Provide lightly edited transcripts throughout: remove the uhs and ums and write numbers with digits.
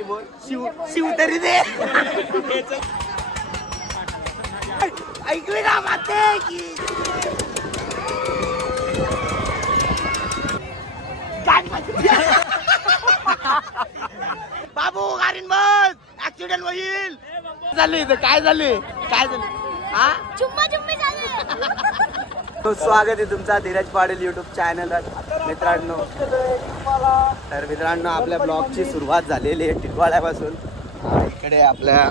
तरी बोल. शिव तरी दे. ऐकले ना माते की बाबू गाडीन बस ऍक्सिडेंट होईल. झाले काय झाले हा तो स्वागत आहे तुमचा धीरज पाटील युट्यूब चॅनलवर मित्रांनो. तर मित्रांनो आपल्या ब्लॉगची सुरुवात झालेली आहे टिटवाळ्यापासून. इकडे आपल्या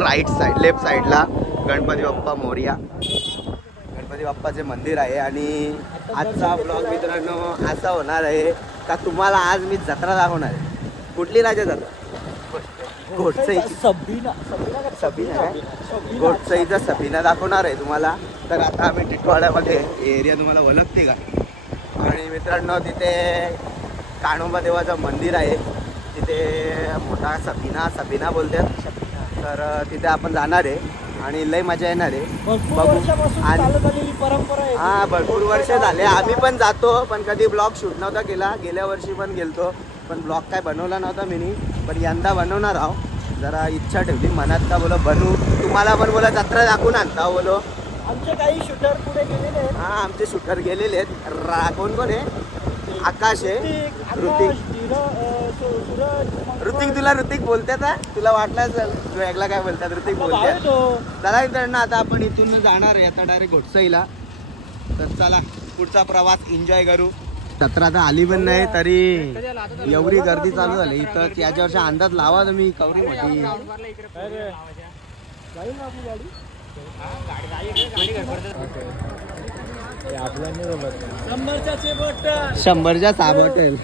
राईट साईड लेफ्ट साईडला गणपती बाप्पा मोरया गणपती बाप्पाचे मंदिर आहे. आणि आजचा ब्लॉग मित्रांनो असा होणार आहे का तुम्हाला आज मी जत्रा दाखवणार आहे. कुठली राजा जत्रा? घोटसईची घोटसईचा सबिना दाखवणार आहे तुम्हाला. तर आता आम्ही टिटवाळ्यामध्ये एरिया तुम्हाला ओळखते का? आणि मित्रांनो तिथे कान्होबा देवाचं मंदिर आहे. तिथे मोठा सबिना बोलतात. तर तिथे आपण जाणार आहे आणि लय मजा येणार आहे. बघू. आणि हा भरपूर वर्ष झाले आम्ही पण जातो पण कधी ब्लॉग शूट नव्हता केला. गेल्या वर्षी पण गेलतो पण ब्लॉग काय बनवला नव्हता मी. पण यंदा बनवणार आहो. जरा इच्छा ठेवली मनात का बोलो बनवू. तुम्हाला पण बोला जत्रा दाखवून आणता बोलो. आमचे काही शूटर पुढे गेलेले आहेत. हा आमचे शूटर गेलेले आहेत. कोण कोण आहे? आकाश आहे, ऋतिक तुला ऋतिक बोलतात. तुला वाटलं वेगळा काय बोलतात? ऋतिक बोलतात. चला मित्रांनो आता आपण इथून जाणार आहे आता डायरेक्ट घोटसईला. तर चला पुढचा प्रवास एन्जॉय करू. जत्रा तर आली पण नाही तरी एवढी गर्दी चालू झाली इथं. याच्यावरच्या अंदाज लावा तुम्ही कवरी मोठी. शंभरच्या 6 बॉटल.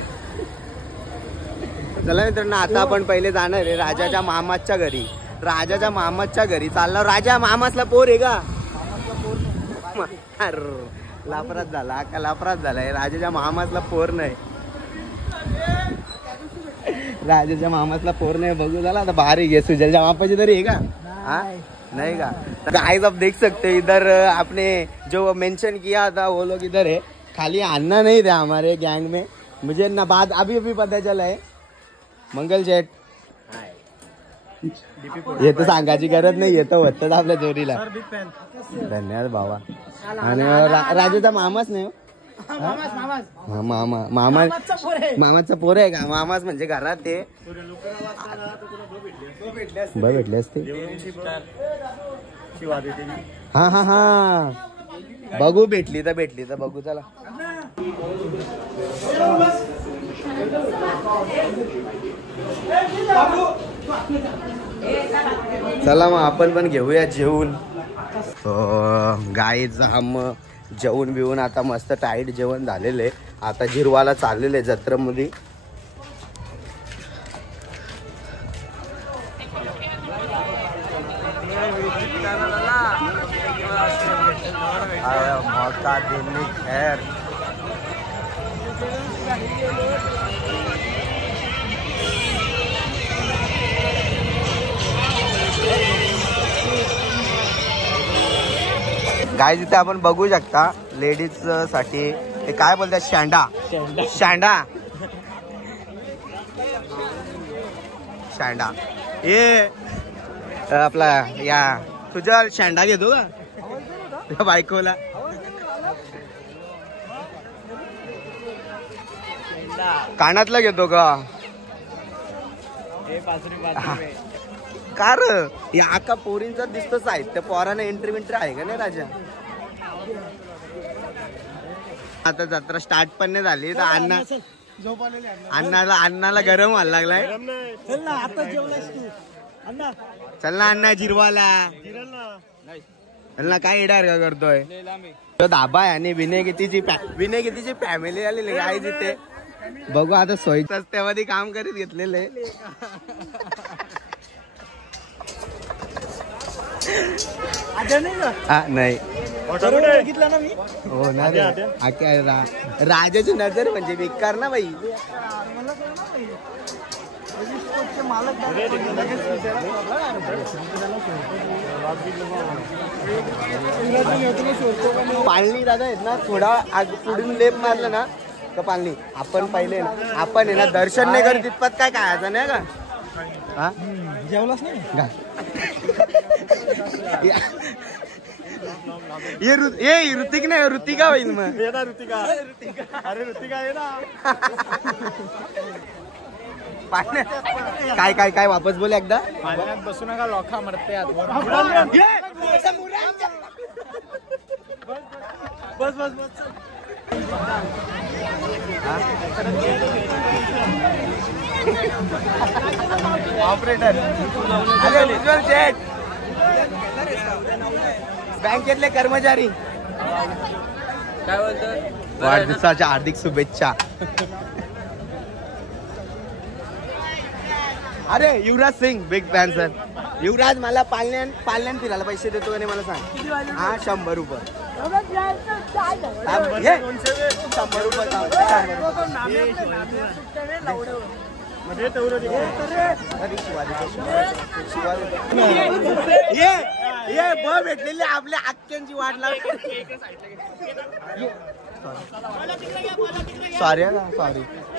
चला मित्रांनो आता आपण पहिले जाणार आहे राजाच्या मामाच्या घरी. राजाच्या मामाच्या घरी चालला. राजा मामासला पोर आहे का? लापरात झाला का? लापरात झालाय. राजाच्या मामासला पोर नाही. राजाच्या मामासला पोर नाही. बघू झाला आता बारीक आहे. सुजलच्या मापाची तरी आहे का? हा नहीं का? गाइस आप देख सकते हैं इधर आपने जो मेंशन किया था वो लोग इधर है. खाली आना नहीं थे हमारे गैंग में. मुझे ना बाद अभी पता चला है. मंगल जेट ये तो सांगायची गरज नाही. येतो होतच आपल्या जोडीला. धन्यवाद बाबा. आणि राजाचा मामाच नाही. मामाचा पोर आहे का? मामाच म्हणजे घरात ते भेटले असते. हा बघू भेटली तर बघू. चला चला मग आपण पण घेऊया जेवून. गाईच आम जेवून बिवून आता मस्त टाईट जेवण झालेले. आता जिरवाला चाललेले जत्रेमध्ये. मौका देने खैर. गाय जिथे आपण बघू शकता लेडीज साठी ते काय बोलतात शांडा. हे आपला या तुझ्या शांडा घेतो का बायकोला? कानातला घेतो का? कार या आका पोरींचा दिसतो साहित्य. पोराने एंट्री आहे का नाही राजा? आता जत्रा स्टार्ट पण नाही झाली तर अण्णाला गरम व्हायला लागलाय. चल ना अण्णा जिरवाला. चल काय एडार का करतोय? तो धाबा आहे आणि विनय कितीची फॅमिली आलेली आहे तिथे. बघू आता सोयीच त्यामध्ये काम करीत घेतलेले. नाही बघितलं ना मी. हो ना राजाची नजर म्हणजे बेकार ना बाई. पालनी दादा आहेत ना थोडा पुढून लेप मारलं ना का पालनी. आपण पहिले आपण आहे ना दर्शन नाही करत तितपत काय खायचं नाही का? हा जेवलाच नाही ये ऋतिक नाही ऋतिका होईल मग ऋतिका अरे ऋतिका आहे ना काय काय काय वापस बोल एकदा पाण्यात बसू नका लोखा मरते बस बस बस ऑपरेटर शेठ बँकेतले कर्मचारी काय बोलतो वाढदिवसाच्या हार्दिक शुभेच्छा. अरे Yuvraj Singh big fan sir. युवराज मला पालण्यान फिरायला पैसे देतो आणि मला सांग. हा 100 रुपये 100 रुपये ये ब भेटलेली आपल्या आख्यांची वाट लागली.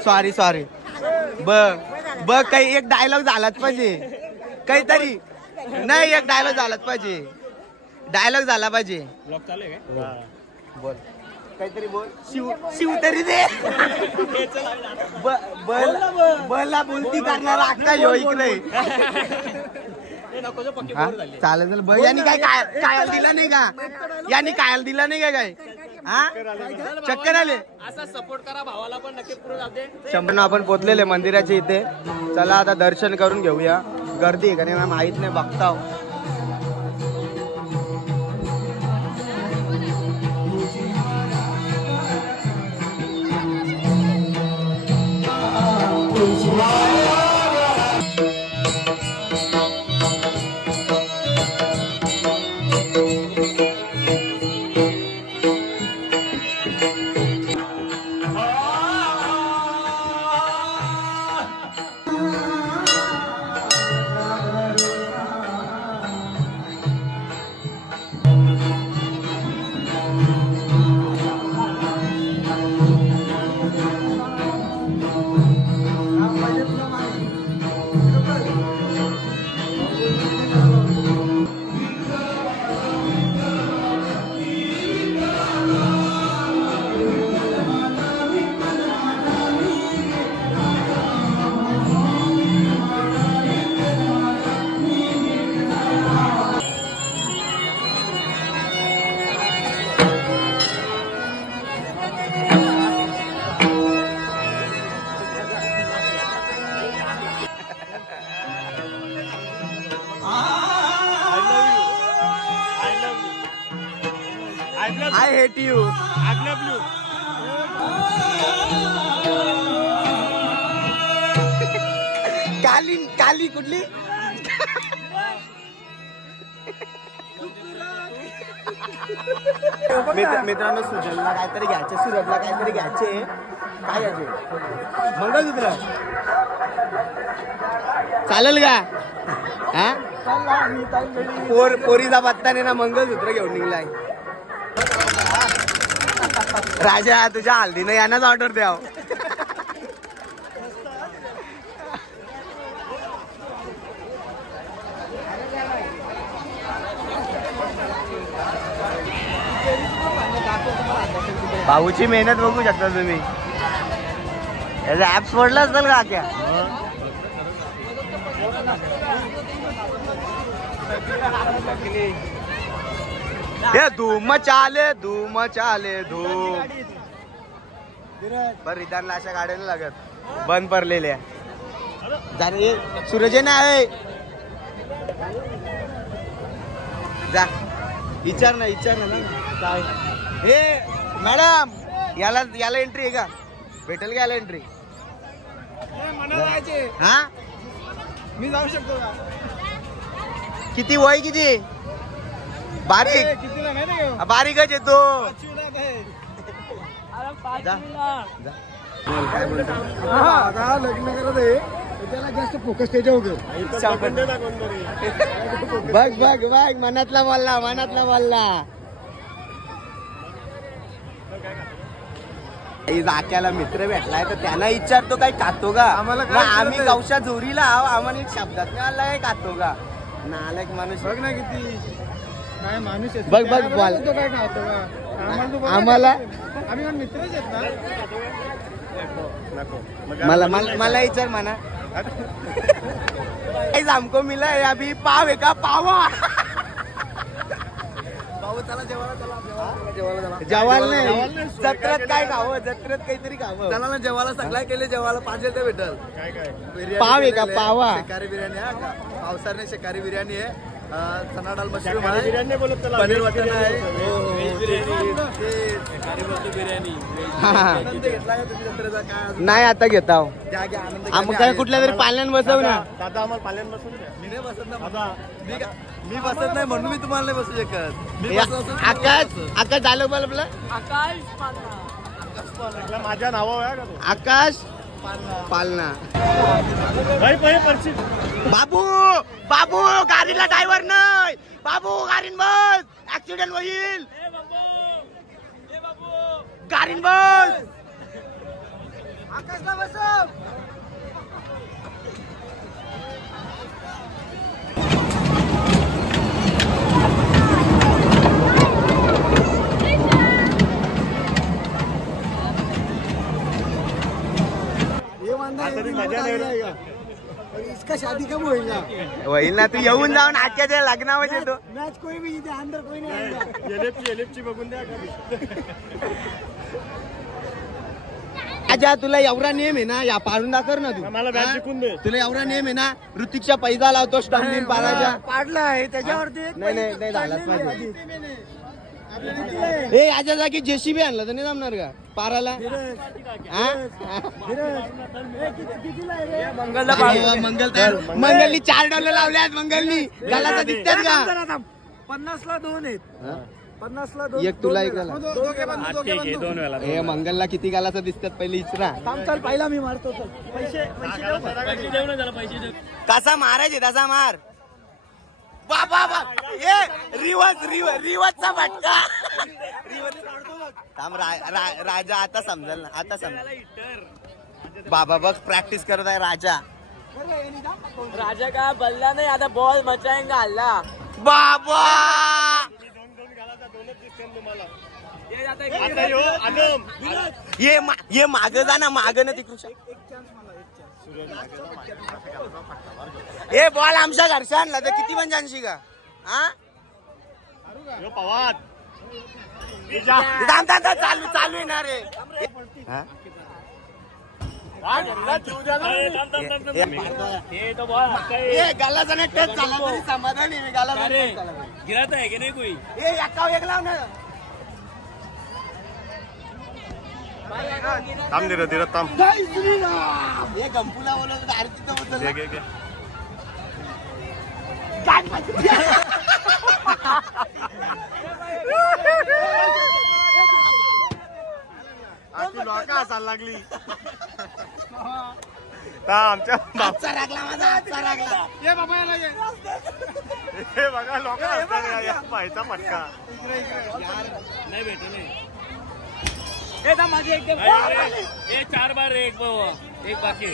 सॉरी सॉरी ब काही एक डायलॉग झालाच पाहिजे काहीतरी. नाही एक डायलॉग झालाच पाहिजे. डायलॉग झाला पाहिजे. बोल काहीतरी बोल. शिव तरी दे. बला बोलती करणारा अक्का यो इकडे. चालेल यांनी काय कायल दिला नाही का. यांनी कायल दिला नाही का काय. हा चक्कर आले. असा सपोर्ट करा भावाला पण नक्की पुढे जाते. 100 आपण पोचलेले मंदिराच्या इथे. चला आता दर्शन करून घेऊया. गर्दी आहे का नाही माहित नाही बघता. I hate you. I love you. काली कुठली. मित्रांनो सुजलला काहीतरी घ्यायचे. सुरजला काहीतरी घ्यायचे. काय घ्यायचे. मंगळसूत्र चालेल का. हा पोरीचा पत्ता नाही ना मंगळसूत्र घेऊन निघलाय. राजा तुझ्या हल्दीनं यांनाच ऑर्डर द्याव. भाऊची मेहनत बघू शकता तुम्ही. याचा ऍप सोडला असेल का क्या. धूम चाले धूम पर रिदानला अशा गाड्या नाही लागत. बंद पडलेल्या जाणे. सूरज नाही जा. विचार ना काय. हे मॅडम याला एंट्री आहे का. भेटेल का याला एंट्री. हा मी जाऊ शकतो का. किती वय किती. बारीक कितीला नाही बारीकच येतो. लग्न करत आहे त्याला जास्त फोकस त्याच्यावर. बघ मनातला बोलला. जाक्याला मित्र भेटलाय तर त्यांना विचारतो काय खातो का आम्हाला काय मग आम्ही विचारतोय? गवशा जोरीला आहो आम्हाला एक शब्दात नाही आला काय खातो का नालायक माणूस बघ ना किती काय माणूस आहे. बघ, बघ, त्याला बोल. बोलतो काय खातो का आम्हाला तू बघ आम्हाला- ना. आम्ही पण मित्रच आहेत ना. मला विचार म्हणा हमको मिला है अभी पाव है का पावा जेवायला नाही जत्रेत काय खावं जत्रेत काहीतरी खावं त्याला ना जेवायला सगळ्या केले जेवायला पाहिजे ते भेटल काय काय पाव आहे का पावा शिकारी बिर्याणी आहे का पावसाने शिकारी बिर्याणी आहे चना डाळ मशरूम शाकाहारी आहे बिर्याणी बोलत त्याला. पनीर व्हेज वटण आहे बिर्याणी बोलतो. आनंद घेतला का तुम्ही जत्रेचा काय अजून? नाही आता घेता घ्या, घ्या, आनंद घ्या. आम्ही काय कुठल्या तरी पाल्यान बसव ना दादा आम्हाला पाल्यान बसून द्या. मी नाही बसत ना दादा मी बसत नाही म्हणून मी तुम्हाला नाही बसू शकत मी बसलो असतो तर आकाश तुम्ही बसत. आकाश झालं बोल आपलं आपल्या माझ्या नावावर आहे का तो? आकाश पालना भाई पहिले पर्ची बाबू बाबू गाडीला ड्रायव्हर नाही बाबू गाडीन बस ऍक्सिडेंट होईल गाडीन बस आकाशला बसव तरी मजा नाही रहेगा. इसका शादी कब होएगा? होईल ना तू येऊन जाऊन आजच्या लग्नावर येतो मैच कोई भी जीते अंदर कोई नहीं आएगा. एलेपची बघून द्या कधी. आजा तुला एवढा नेम आहे ना या पाडून दाखव ना तू मला बॅट हा? जिंकून दे. तुला एवढा नेम आहे ना ऋतिकच्या पैसा लावतो स्टंबिन पाराच्या पाडला आहे त्याच्यावरती एक नाही नाही नाही झालाच पाहिजे ए आजा जागी जेसीबी आणलं तर नाही जमणार का पाराला हा? मंगलनी $4 लावल्यात मंगलनी गालाचा दिसतात का 50ला 2 आहेत. हा? 50ला 2. एक तुला एक गाला. दोघे दोन वेळा ए मंगलला किती गालाचा दिसतात पहिले इचरा चल पहिला मी मारतो चल. पैसे कसा मारायचे तसा मार बाबा बा ए रिवर्सचा फटका थांब राजा आता समजेल ना आता समजेल बाबा बघ प्रॅक्टिस करत आहे राजा राजा का बल्ला नाही आता बॉल मचाएंगा हल्ला बाबा दोनच दिसते तुम्हाला. ये जाता है. आता यो आनम. ये माग जा ना माग ना तिकडून ए बॉल आमच्या घरच्या आणला तर किती पण जानशी का हा यो पवार चालू आहे ना रे हा? ए गालाचा नाही टच झाला तरी समाधान आहे गालाचा टच झाला तरी. गिराता है कि नहीं कोई ए एका वेग लाव ना थांब धीरत थांब. हे गंपूला बोलवलं तर आरती तर बोलतो घे, घे. आखी लोका हसायला लागली. आमच्या हातचा रागला माझा हातचा रागला हे बघा लोक पाहायचा फटका. नहीं बेटे नहीं ये 4 बार एक बाकी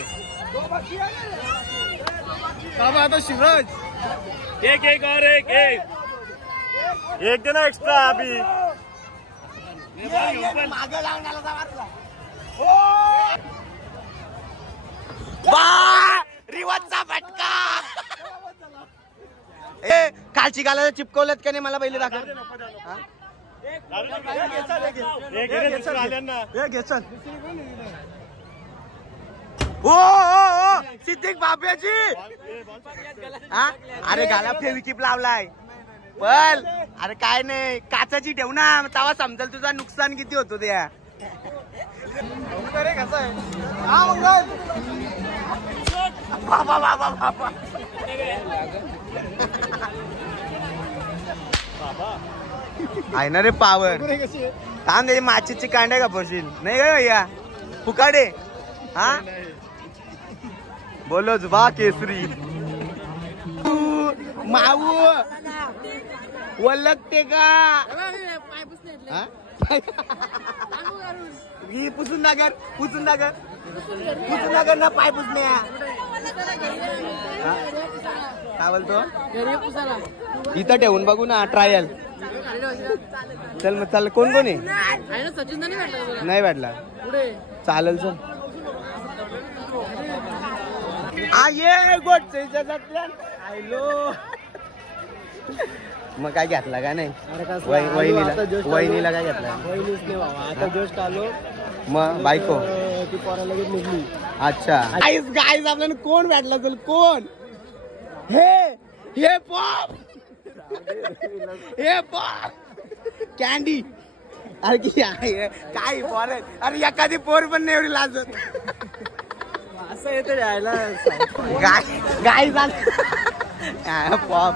आता शिवराज एक और एक एक दे ना एक्स्ट्रा अभी. मागं लावून आला जा वाचला. बा रिवाजचा फटका ए कालची गाला चिपकवलं का नाही मला पहिले दाखव हा? ओ सिद्दीक बाब्याची हा अरे गाला फेविकिप लावलाय पण अरे काय नाही काचाची ठेव ना तेव्हा समजेल तुझा नुकसान किती होतो त्या बाबा बाबा बाबा आहे ना रे पावर थांब त्याची माचीची कांड्या का पडशील नाही का भैया फुकाडे हा बोलो जुबा केसरी माऊ वलगते का हा? ही पुसून नगर ना पाय पुसणे. काय बोलतो इथं ठेवून बघू ना ट्रायल. चल मग चल. कोण आहे नाही भेटला चालेल चल. ये गोटच्या आयलो. मग काय घेतला का नाही वहिनीला काय घेतला आता जस्ट आलो मग बायको ती पोरा लगेच निघली. अच्छा गाईज आपल्याला कोण भेटला तुला कोण हे पॉप कॅन्डी. अरे की आहे काय पोर अरे एखादी पोर पण नाही एवढी लाजत. असं येतं यायला गाय पॉप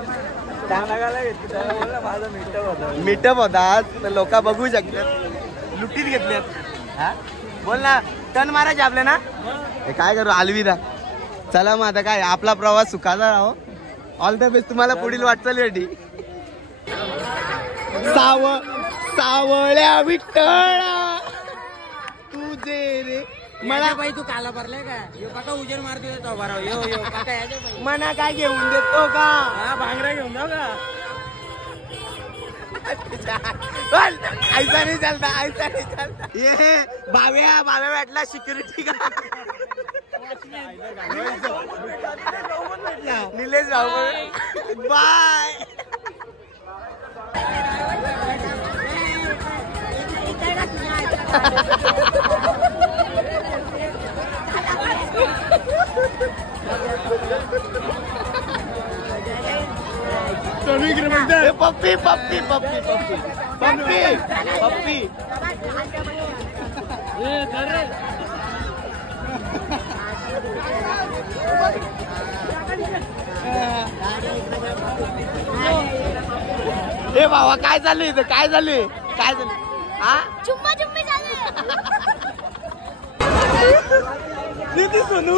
माझा मीटअप होता लोक बघू शकतात. लुटीत घेतल्यात. बोल ना टन मारायचे आपल्या ना. हे काय करू अलविदा. चला मग आता काय आपला प्रवास सुखाचा राहो. ऑल द बेस्ट तुम्हाला पुढील वाटचालीसाठी. सावळ्या विठ्ठळा तुझे रे मला बाई तू काला भरलाय का यो काका उजेर मारतोय तो भराव यो यो काका यायचे बाई मना काय घेऊन देतो का. हा भांगरा घेऊन जाऊ का. ऐसा नाही चालता ये भाव्या भेटला सिक्युरिटी का. निलेश भाऊ बाय. पप्पी हे बाबा काय चालू इथं काय चालू हा चुम्मा चुम्मी चालू निधी सोनू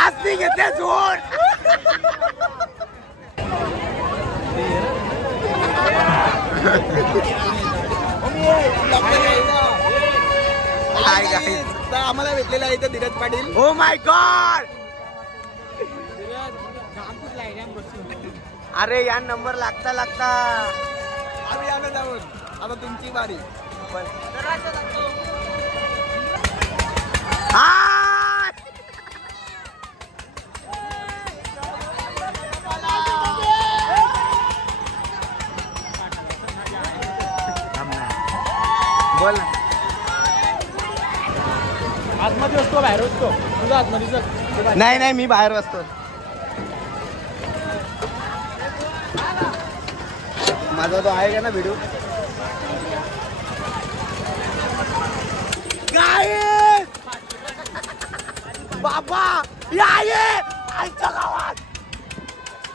आज नाही घेतल्या जोड. आम्हाला भेटलेला आहे इथं Dheeraj Patil. Oh my God. अरे या नंबर लागता आम्ही आलो जाऊन आता तुमची बारी. बोल ना. आतमध्ये असतो बाहेर असतो तुझा आतमध्ये नाही मी बाहेर बसतो. माझा तो आहे का ना व्हिडिओ. गाय बाबा या आमच्या गावात.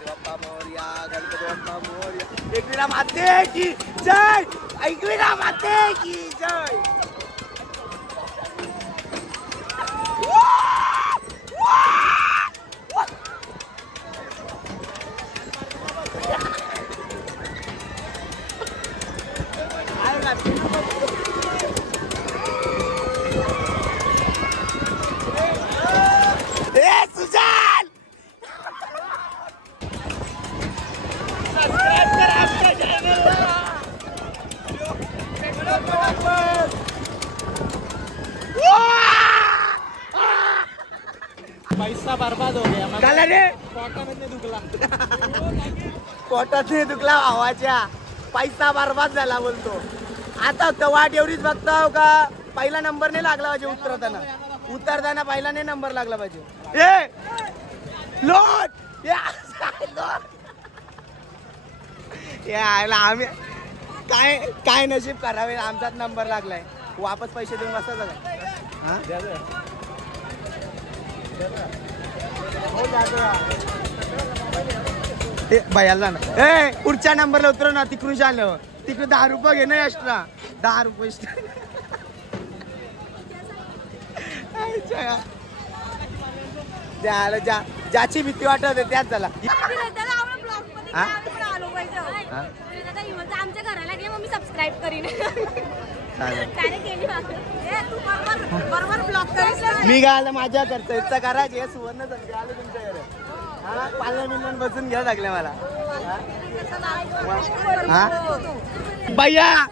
बाप्पा मोरया गणपती बाप्पा मोरया. एकविरा माते की जय. एकविरा माते की जय. सुजान सबस्क्राइब कर आपल्या चॅनलला. पैसा बर्बाद हो गया. काला रे पोटामध्ये दुखला. पोटात नाही दुखला भावाच्या. पैसा बर्बाद झाला बोलतो. आता तर वाट एवढीच बघताव का पहिला नंबर नाही लागला पाहिजे. उतरताना पहिला नाही नंबर लागला पाहिजे. ए लोट यायला आम्ही काय नशीब करावे. आमचाच नंबर लागलाय. वापस पैसे देऊन बसता का. भैयाला ना पुढच्या नंबरला उतरव ना. तिकडून आल्यावर तिकडे 10 रुपये घे ना एक्स्ट्रा. 10 रुपये ज्याची भीती वाटत त्याच झाला. नाही म्हणजे आमच्या घराला घे मग मी सबस्क्राईब करीन. चालेल. डायरेक्ट गेली मागं. तू बरोबर ब्लॉक करीस. मी काय आलं माझ्या कर्तव्यचं करायचे सुवर्ण संधी आलं तुमच्याकडे. हा 5 मिनिट बसून घ्या लागले मला. हा भैया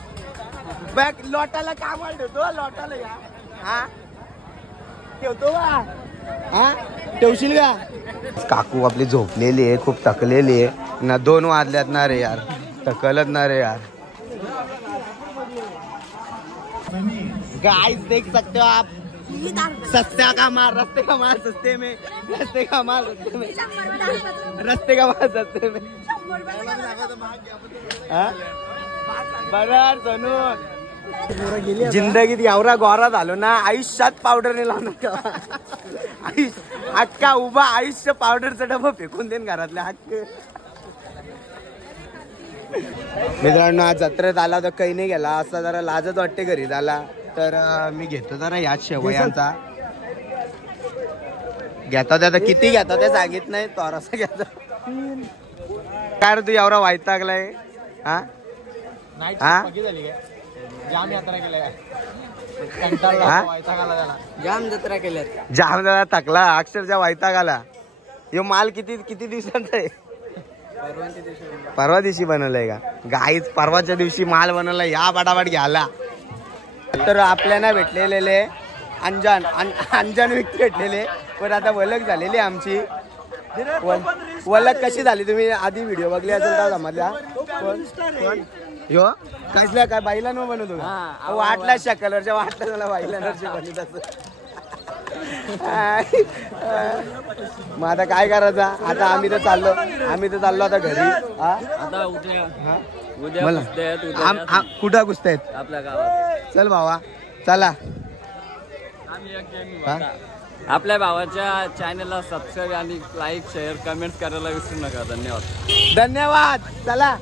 बॅग लोटाला कामाला ठेवतो लोटाला या. हा ठेवतो का हा ठेवशील का. काकू आपली झोपलेली आहे खूप थकलेली आहे ना. 2 वाजल्यात ना रे यार थकलत ना रे यार. गाइस देख सकते हो आप सस्ते का माल रस्ते का माल सस्ते में रस्ते का माल सस्ते में रस्ते का माल सस्ते में. बरं सोनू जिंदगीत एवढा गोरा झालो ना आयुष्यात पावडर नाही लावणार. अख्खा उभा आयुष्य पावडरचा डबा फेकून देईन घरातल्या हक्क. मित्रांनो आज जत्रेत आला तर काही नाही गेला असा जरा लाजच वाटते घरी झाला तर मी घेतो जरा याच शेवयांचा घेतो त्या किती घेतो ते सांगित नाही तोरसा घेतो. काय रे तू एवढा वैतागलाय हा हा जाम यात्रा केल्या जाम जत्रा केल्यात. जाम जरा थकला अक्षरशः वैताग आला. ह्यो माल किती दिवसांचा आहे. परवा दिवशी बनवलंय का गाईच परवाच्या दिवशी माल बनवला या बाटाबाट घ्यायला. तर आपल्याला भेटलेले अंजन व्यक्ती भेटलेले पण आता वलक झालेली आमची. वलक कशी झाली तुम्ही आधी व्हिडिओ बघली असेल तर समजल्या. ह्यो कसल्या काय बाईला न बनवतो का वाटला कलरच्या वाटला मला बाईला बनवत असं. मग आता काय करायचं आता आम्ही तर चाललो आता घरी. आता उद्या कुठं कुस्त्या आपल्या गावात. चल भावा चला. आपल्या भावाच्या चॅनलला सबस्क्राईब आणि लाईक शेअर कमेंट करायला विसरू नका. धन्यवाद चला.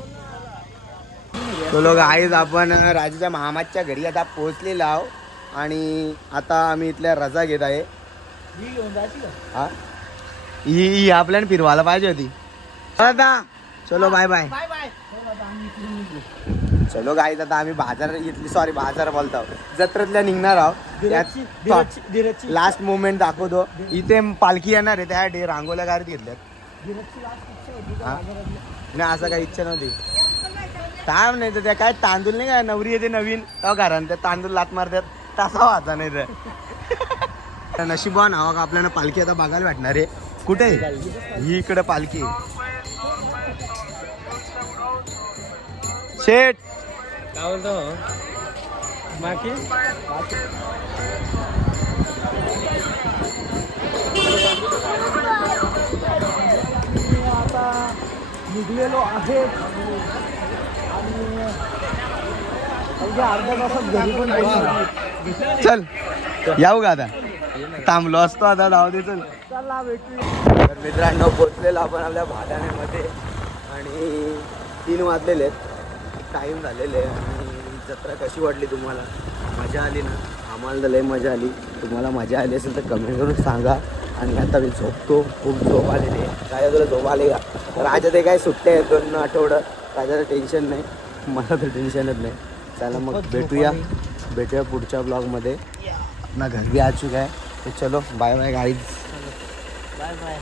तो लोक आहेच आपण राजाच्या मामाच्या घरी आता पोहोचलेलो आहो आणि आता आम्ही इथल्या रजा घेत आहे. ही आपल्याला फिरवायला पाहिजे होती. चलो बाय बाय. चलो गाईज आता आम्ही बाजार बोलतो जत्रेतल्या निघणार आहोत. लास्ट मोमेंट दाखवतो. इथे पालखी येणार आहे त्या रांगोल्या गाडीत घेतल्यात. नाही असं काही इच्छा नव्हती. काय नाही तर त्या काय तांदूळ नाही काय नवरी येते नवीन घरात त्या तांदूळ लात मारतात तसा वाचा नाही तर नशिबान हवा का आपल्याला पालखी आता बघायला भेटणार आहे. कुठे ही इकडे पालखी शेठ काय बोलतो बाकी निघलेलो आहे अर्ध्या तासात घरी पण चल येऊ का आता थांबलो असतो आता धाव दे चल. तर मित्रांनो पोचलेलो आपण आपल्या भाड्याण्यामध्ये आणि 3 वाजलेले टाईम झालेले आणि जत्रा कशी वाटली तुम्हाला मजा आली ना. आम्हाला लय मजा आली. तुम्हाला मजा आली असेल तर कमेंट करून सांगा. आणि आता मी झोपतो खूप झोप आलेली आहे. काय तुला झोप आले का राजा ते काय सुट्ट्या आहेत 2 आठवडं राजाचं टेन्शन नाही मला तर टेन्शनच नाही. चला मग भेटूया पुढच्या ब्लॉगमध्ये. अपना घर भी आ चुका है तो चलो bye bye guys. Bye bye.